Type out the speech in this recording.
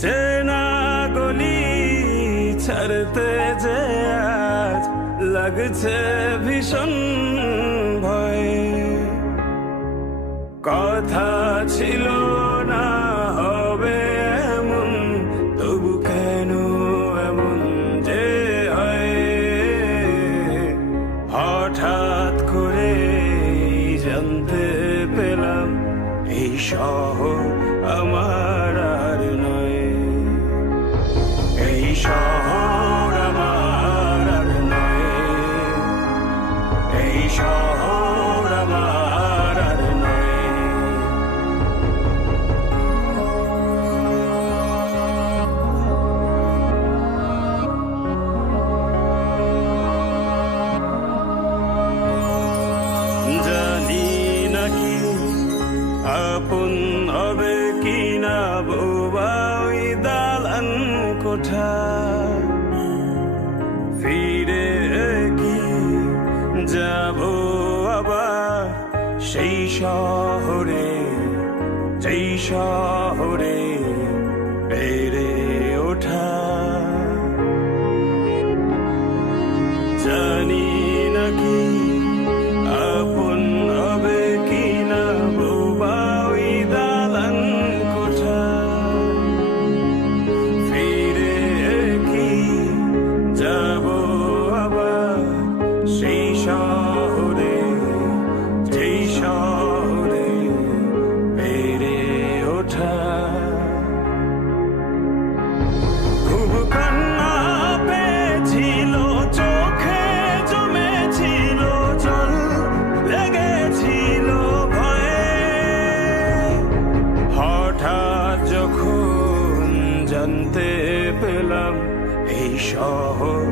চেনা গলি ছাড়তে যে আজ লাগছে ভীষণ ভয়। কথা ছিল না হবে এমন, তবু কেন এমন যে হয়। হঠাৎ করে জানতে পেলাম এই শহর আমার আর নয়। এই শহর আমার আর নয়। এই শহর আমার আর নয়। জানি নাকি আপন হবে কিনা বোবা ওই দালান কোঠা, ফিরে কি যাব আবার সেই শহরে, যেই শহরে বেড়ে ওঠা। জানি নাকি আপন হবে কিনা বোবা ওই দালান কোঠা, ফিরে কি যাব আবার সেই শহরে, যেই শহরে বেড়ে ওঠা। খুব কান্না পেয়েছিল চোখে, জমেছিল জল, লেগেছিল ভয়ে। হঠাৎ যখন জানতে পেলাম এই শহর